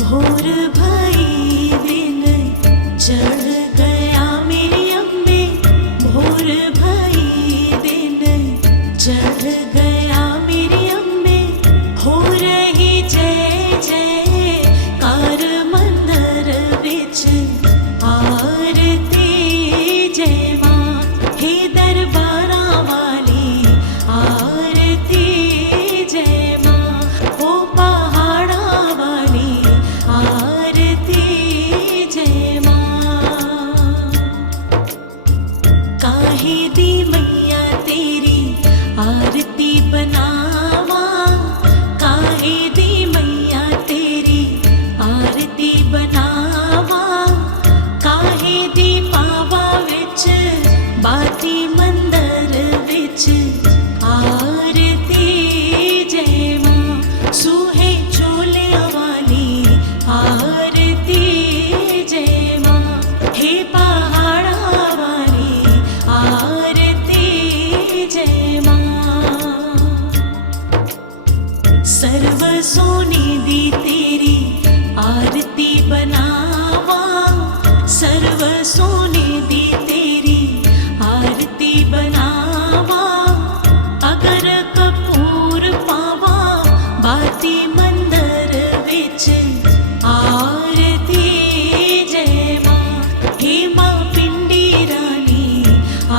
भोर भई दिन चढ़ गया मेरी अम्बे, भोर भई दिन चढ़ गया मेरी अम्बे, हो रही जय जय कार मंदिर विच आरती जय मां, हे दरबारा वाली आरती जय मां, ओ पहाड़ा वाली आरती जय मां। काहे दी मैया तेरी आरती बनावा, काहे दी मैया तेरी आरती बनावा, काहे दी पावा विच बाती मंदिर विच आरती जय मां, सूहे चोलिया वाली आरती जय मां, हे पहाड़ा वाली आरती जय मां। सर्व सोने दी तेरी आरती बनावा, सर्व सोने दी तेरी आरती बनावा, अगर कपूर पावा बाती मंदिर विच आरती जय मां, हे मां पिंडी रानी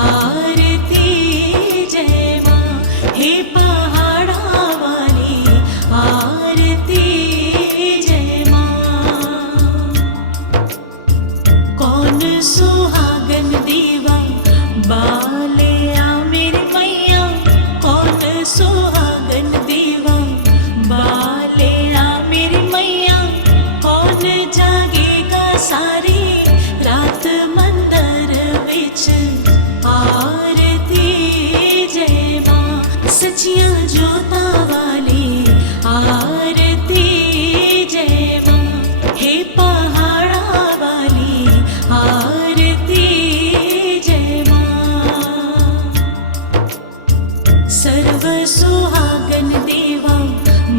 आरती जय मां, हे पहाड़ा वाली आरती जय मां। कौन सुहागन दीवा बालिया मेरी मैया, कौन सुहागन दीवा बालिया मेरी मैया, कौन जागेगा सारी रात मंदिर विच आरती जय मां, सचियां जोता वाली आरती जय मां, हे पहाड़ा वाली आरती जय मां। सर्व सुहागन देवा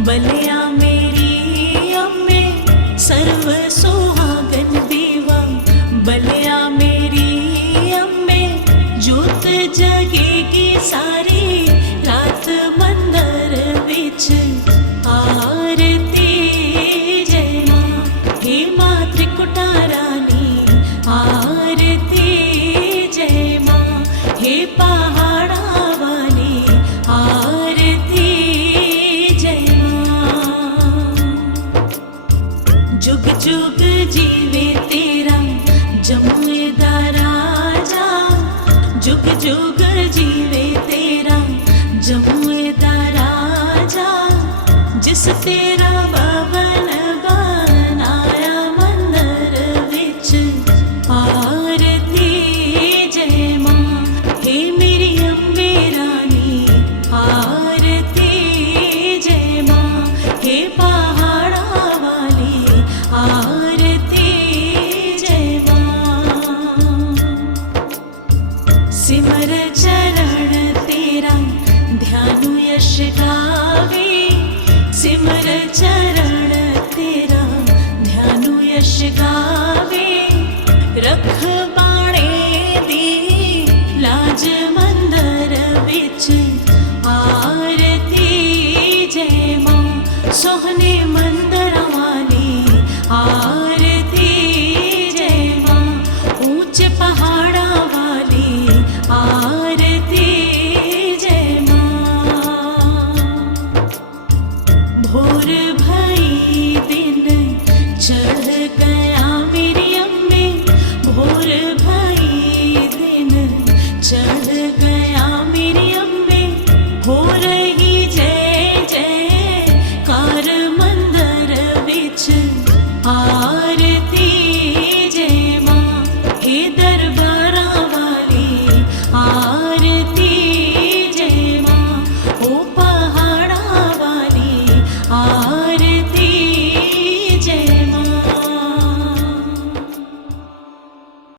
बलिया मेरी अम्बे, सर्व सुहागन देवा बलिया मेरी अम्बे, जोत जगेगी सारी रात मंदिर विच आरती जय मां, हे मां त्रिकुटा रानी आरती जय मां, हे पहाड़ा वाली आरती जय मां। जुग जुग जीवे तेरा जमुए दा राजा, जुग जुग जीवे तेरा जमुए दा राजा, जिस तेरा भवन बनाया मंदिर विच आरती जय मां, हे मेरी अम्बे रानी आरती जय मां, हे पहाड़ा वाली आरती जय मां। सिमर चरण तेरा ध्यानु यश गावे, सिमर चरण तेरा ध्यानु यश गावे, रख बाणे दी लाज मंदिर विच आरती जय मां, सोहने मंदिर वाली आरती जय मां, ऊंच पहाड़ा वाली आरती जय मां। भोर भई दिन चढ़ गया मेरी अम्बे, भोर भई दिन चढ़ गया मेरी अम्बे, हो रही जय जय कार मंदिर विच आरती